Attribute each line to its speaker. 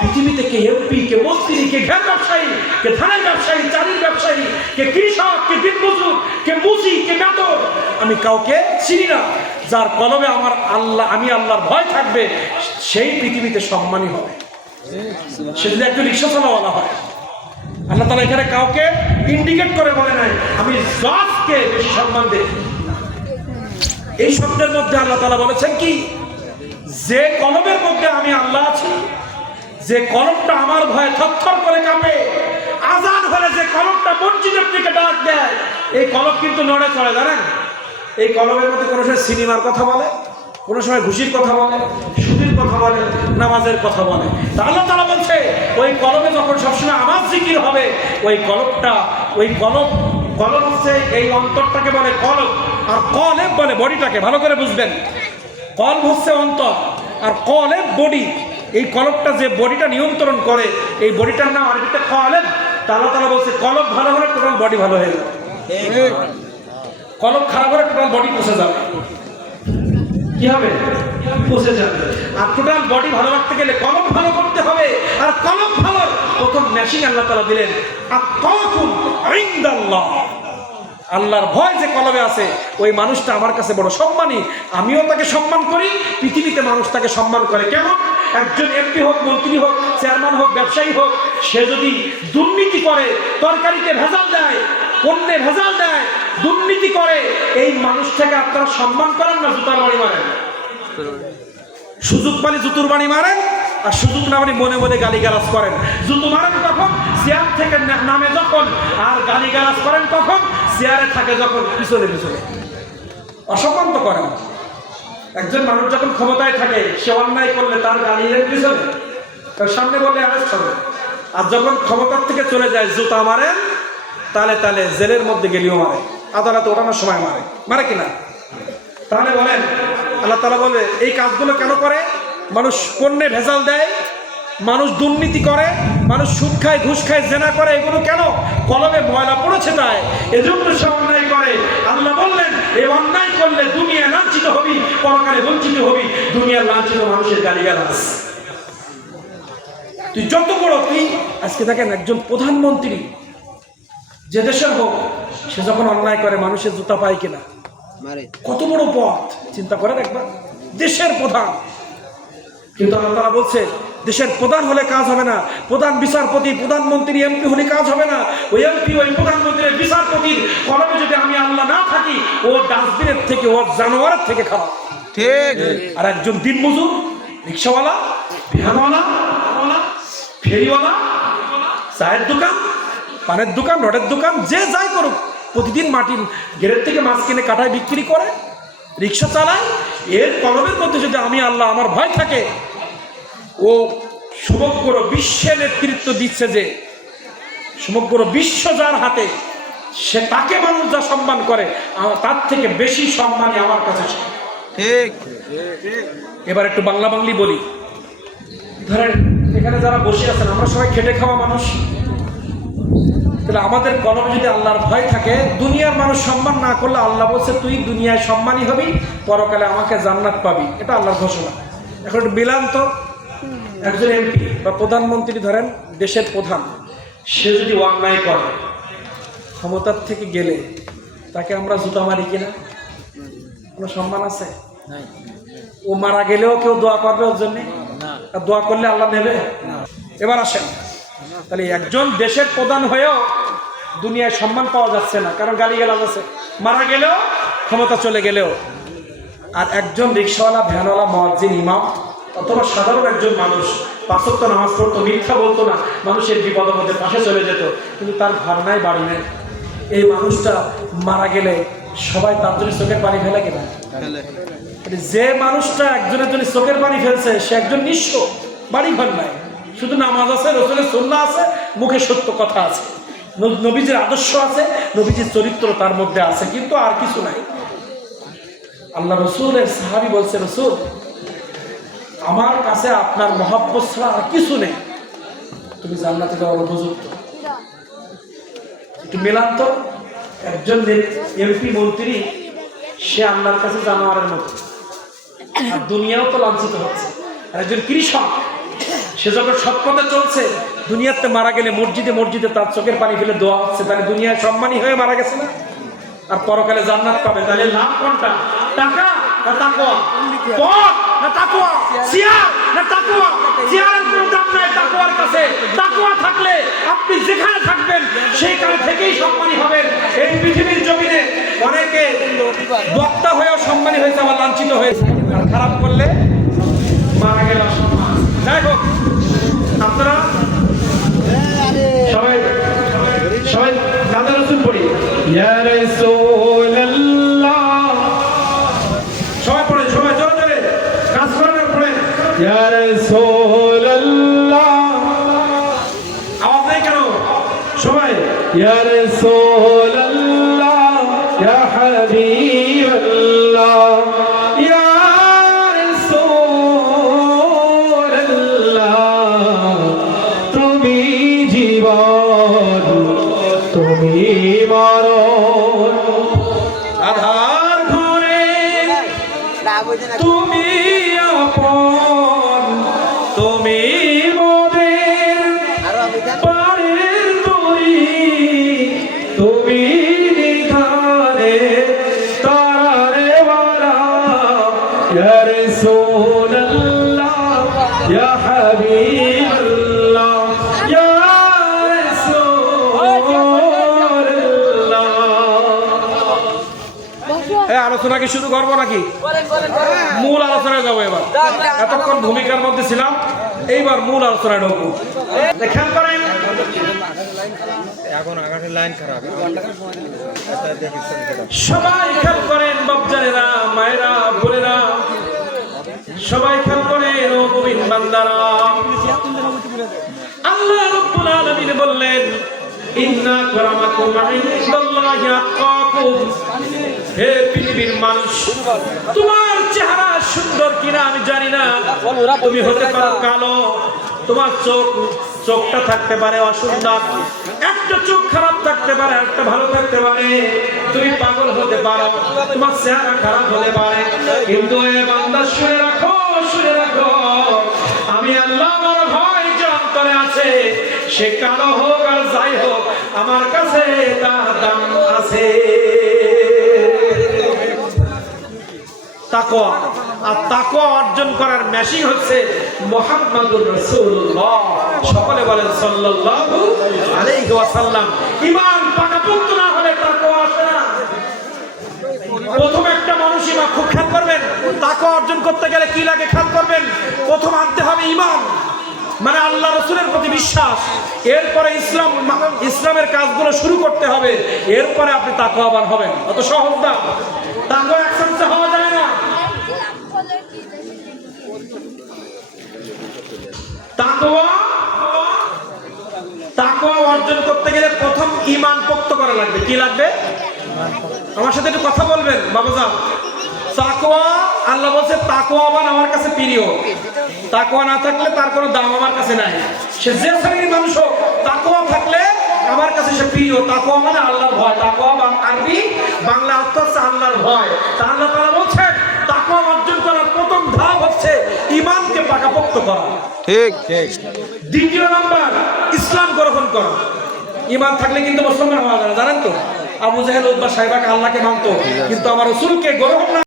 Speaker 1: পৃথিবীতে কে কে কে ব্যবসায়ী কে ব্যবসায়ী ব্যবসায়ী, কে কৃষক, কে কে আমি কাউকে চিনি না। যার কলমে আমার আল্লাহ, আমি আল্লাহর ভয় থাকবে, সেই পৃথিবীতে সম্মানী হবে। সে যদি একজন রিক্সা চালাওয়ালা হয়। আল্লাহ তালা এখানে কাউকে ইন্ডিকেট করে বলে নাই, আমি জজকে বেশি সম্মান দেই। এই শব্দের মধ্যে আল্লাহ তালা বলেছেন কি? যে কলমের মধ্যে আমি আল্লাহ আছি, যে কলমটা আমার ভয়ে থরথর করে কাঁপে আজান হলে যে কলমটা মসজিদের দিকে ডাক দেয়, এই কলম কিন্তু নড়ে চলে জানেন? এই কলমের মধ্যে কোনো সময় সিনেমার কথা বলে, কোনো সময় ঘুষির কথা বলে, সুদির কথা বলে, নামাজের কথা বলে। তা আল্লাহ তালা বলছে, ওই কলমে যখন সবসময় আমার জিকির হবে, ওই কলমটা, ওই কলম কলম হচ্ছে এই অন্তরটাকে বলে কলম, আর কলেব বলে বডিটাকে, ভালো করে বুঝবেন। কল হচ্ছে অন্তর, আর কলেব বডি, এই কলবটা যে বডিটা নিয়ন্ত্রণ করে, এই বডিটার নাম আরবিতে কলেব তা আল্লাহ তালা বলছে কলব ভালো হলে টোটাল বডি ভালো হয়ে যাবে। কলম খারাপ হলে টোটাল বডি পচে যাবে। কি হবে? পচে যাবে। আর টোটাল বডি ভালো রাখতে গেলে কলম ভালো করতে হবে, আর কলম ভালো, প্রথম মেশিন আল্লাহ তালা দিলেন আর তখন ইনদাল্লাহ। আল্লাহর ভয় যে কলমে আছে, ওই মানুষটা আমার কাছে বড় সম্মানী। আমিও তাকে সম্মান করি, পৃথিবীতে মানুষ তাকে সম্মান করে। কেন? একজন এমপি হোক, মন্ত্রী হোক, চেয়ারম্যান হোক, ব্যবসায়ী হোক, সে যদি দুর্নীতি করে, তরকারিতে ভেজাল দেয়, পণ্যে ভেজাল দেয়, দুর্নীতি করে, এই মানুষটাকে আপনারা সম্মান করেন না, জুতার বাড়ি মারেন? সুযোগ পালি জুতুর বাড়ি মারেন, আর সুযোগ না মানে মনে মনে গালি গালাজ করেন। জুতু মারেন তখন চেয়ার থেকে নামে যখন, আর গালি গালাজ করেন কখন? চেয়ারে থাকে যখন, পিছনে পিছনে। অসম্মান তো করেন একজন মানুষ যখন ক্ষমতায় থাকে, সে অন্যায় করলে তার দেন পিছনে। তার সামনে বলে আরেস্ট হবে আর যখন ক্ষমতার থেকে চলে যায়, জুতা মারে, তালে তালে জেলের মধ্যে গেলেও মারে। আদালতে ওঠানোর সময় মারে। মারে কিনা তাহলে বলেন, আল্লাহ তালা বলে এই কাজগুলো কেন করে? মানুষ পণ্যে ভেজাল দেয়, মানুষ দুর্নীতি করে মানুষ সুদ খায় ঘুষ খায় জেনা করে এগুলো কেন? কলমে ময়লা পড়েছে তাই। এজন্য সে অন্যায় করে। আল্লাহ বললেন এই অন্যায় করলে দুনিয়া লাঞ্ছিত হবি পরকালে বঞ্চিত হবি। দুনিয়ার লাঞ্ছিত মানুষের গালিগালাজ। তুই যত বড় তুই আজকে দেখেন একজন প্রধানমন্ত্রী যে দেশের হোক সে যখন অন্যায় করে মানুষের জুতা পায় কিনা? কত বড় পথ চিন্তা করেন একবার। দেশের প্রধান। কিন্তু আল্লাহ তাআলা বলছে দেশের প্রধান হলে কাজ হবে না। প্রধান বিচারপতি প্রধানমন্ত্রী এমপি হলে কাজ হবে না। ওই এমপি ওই প্রধানমন্ত্রীর বিচারপতির কলমে যদি আমি আল্লাহ না থাকি ও ডাস্টবিনের থেকে ও জানোয়ারের থেকে খারাপ
Speaker 2: ঠিক।
Speaker 1: আর একজন দিনমজুর রিক্সাওয়ালা ভ্যানওয়ালা ফেরিওয়ালা চায়ের দোকান পানের দোকান রডের দোকান যে যাই করুক প্রতিদিন মাটির গেরের থেকে মাছ কিনে কাটায় বিক্রি করে রিক্সা চালায় এর কলমের মধ্যে যদি আমি আল্লাহ আমার ভয় থাকে ও সমগ্র বিশ্বের নেতৃত্ব দিচ্ছে যে সমগ্র বিশ্ব যার হাতে সে তাকে মানুষ যা সম্মান করে তার থেকে বেশি সম্মানই আমার কাছে
Speaker 2: ঠিক।
Speaker 1: এবার একটু বাংলা বাংলি বলি। ধরেন এখানে যারা বসে আছেন আমরা সবাই খেটে খাওয়া মানুষ। তাহলে আমাদের কলমে যদি আল্লাহর ভয় থাকে দুনিয়ার মানুষ সম্মান না করলে আল্লাহ বলছে তুই দুনিয়ায় সম্মানই হবি পরকালে আমাকে জান্নাত পাবি। এটা আল্লাহর ঘোষণা। এখন একটু মিলান তো। একজন এমপি বা প্রধানমন্ত্রী ধরেন দেশের প্রধান সে যদি অন্যায় করে ক্ষমতার থেকে গেলে তাকে আমরা জুতা মারি কিনা? কোনো সম্মান আছে? ও মারা গেলেও কেউ দোয়া করবে ওর জন্যে? আর দোয়া করলে আল্লাহ নেবে? এবার আসেন। তাহলে একজন দেশের প্রধান হয়েও দুনিয়ায় সম্মান পাওয়া যাচ্ছে না কারণ গালি গালাজ আছে। মারা গেলেও ক্ষমতা চলে গেলেও। আর একজন রিক্সাওয়ালা ভ্যানওয়ালা মহাজিন ইমাম অথবা সাধারণ একজন মানুষ পাঁচত্ব নামাজ পড়তো মিথ্যা বলতো না মানুষের বিপদের মধ্যে পাশে চলে যেত কিন্তু তার নাই বাড়ি নেই। এই মানুষটা মারা গেলে সবাই তার জন্য চোখের পানি ফেলে কিনা? মানে যে মানুষটা একজনের জন্য চোখের পানি ফেলছে সে একজন নিঃস্ব বাড়ি ঘর নাই। শুধু নামাজ আছে রসুলের সন্না আছে মুখে সত্য কথা আছে। নবীজির আদর্শ আছে নবীজির চরিত্র তার মধ্যে আছে কিন্তু আর কিছু নাই। আল্লাহ রসুলের সাহাবি বলছে রসুল আমার কাছে আপনার মহাব্বত ছাড়া আর কিছু নেই। তুমি জান্নাতে যাওয়ার উপযুক্ত। একটু মেলান তো, একজন এমপি মন্ত্রী, সে আল্লাহর কাছে জানোয়ারের মতো। আর দুনিয়াও তো লাঞ্ছিত হচ্ছে। আর একজন কৃষক, সে যখন সৎ পথে চলছে, দুনিয়াতে মারা গেলে মসজিদে মসজিদে তার চোখের পানি ফেলে দোয়া হচ্ছে। তাহলে দুনিয়ায় সম্মানী হয়ে মারা গেছে না? আর পরকালে জান্নাত পাবে। তাহলে লাভ কোনটা? টাকা না তাকওয়া? না তাকুয়া চেয়ার না তাকুয়া চেয়ারের কোনো দাম নাই তাকুয়ার কাছে। তাকুয়া থাকলে আপনি যেখানে থাকবেন, সেইখানে থেকেই সম্মানী হবেন। এই পৃথিবীর জমিনে অনেকে বক্তা হয়েও সম্মানী হয়েছে, আবার লাঞ্ছিত হয়েছে। খারাপ করলে মারা গেল সম্মান। যাই হোক আপনারা সবাই সবাই দাদা রসুন পড়ি ইয়া রাসূলুল্লাহ সবাই পড়েন সবাই জোরে জোরে কাজ করেন আর পড়েন ইয়া রাসূলুল্লাহ আওয়াজ নেই কেন? সবাই। ইয়া রাসূলুল্লাহ ইয়া হাবিবাল্লাহ ইয়া রাসূলুল্লাহ তুমি জীবন তুমি মরণ। আধার ঘরে তুমি ইয়া রাসূলুল্লাহ ইয়া হাবিবাল্লাহ ইয়া রাসূলুল্লাহ এই আলোচনা কি শুরু করব নাকি? মূল আলোচনায় যাব এবার। এতক্ষণ ভূমিকার মধ্যে ছিলাম এইবার মূল আলোচনায় ঢুকবো। খেয়াল করেন। সবাই খেয়াল করেন বাপজানেরা মায়েরা, বোনেরা। সবাই খেয়াল করেন, ও মুমিন বান্দারা। আল্লাহ রাব্বুল আলামিন বললেন, ইন্না কারামাকুম ইনদাল্লাহি আতকাকুম। হে পৃথিবীর মানুষ, তোমার চেহারা সুন্দর কিনা আমি জানি না। তুমি হতে পারো কালো, তোমার চোখ চোখটা থাকতে পারে অসুন্দর একটা চোখ খারাপ থাকতে পারে একটা ভালো থাকতে পারে। তুমি পাগল হতে পারো, তোমার চেহারা খারাপ হতে পারে। কিন্তু এ বান্দা শুনে রাখো শুনে রাখো। আমি আল্লাহ, আমার ভয় যে আছে, সে কালো হোক আর যাই হোক, আমার কাছে তার দাম আছে। তাকওয়া। আর তাকওয়া অর্জন করার মেশিন হচ্ছে মোহাম্মদুর রাসূলুল্লাহ। সকলে বলেন সাল্লাল্লাহু আলাইহি ওয়াসাল্লাম। ঈমান পাকাপোক্ত না হলে তাকওয়া আসে না। প্রথম একটা মানুষ ইমান খুব খেয়াল করবেন, তাকওয়া অর্জন করতে গেলে কি লাগে খেয়াল করবেন? প্রথম আনতে হবে ঈমান মানে আল্লাহ রসুলের প্রতি বিশ্বাস। এরপরে ইসলাম, ইসলামের কাজগুলো শুরু করতে হবে। এরপরে আপনি তাকওয়াবান হবেন। অত সহজ না। তাকওয়া তাকওয়া তাকওয়া অর্জন করতে গেলে প্রথম ঈমান পোক্ত করা লাগবে। কি লাগবে? আমার সাথে একটু কথা বলবেন, বাবাজান? তাকওয়া, আল্লাহ বলছে তাকওয়াবান আমার কাছে প্রিয়। তাকওয়া না থাকলে তার কোনো দাম আমার কাছে নাই। সে যে শ্রেণির মানুষ হোক, তাকওয়া থাকলে আমার কাছে সে প্রিয়। তাকওয়া মানে আল্লাহর ভয়। তাকওয়া বাং- আরবি, বাংলা অর্থ হচ্ছে আল্লাহর ভয়। তা আল্লাহ তাআলা বলছেন, তাকওয়া অর্জন করার প্রথম ধাপ হচ্ছে ঈমানকে পাকাপোক্ত করা।
Speaker 2: ঠিক
Speaker 1: দ্বিতীয় নাম্বার, ইসলাম গ্রহণ করো। ইমান থাকলে কিন্তু মুসলমান হওয়া না, জানেন তো? আবু জাহেল উদ্বা সাহেবাকে আল্লাহকে মানতো, কিন্তু আমার রসুলকে গ্রহণ না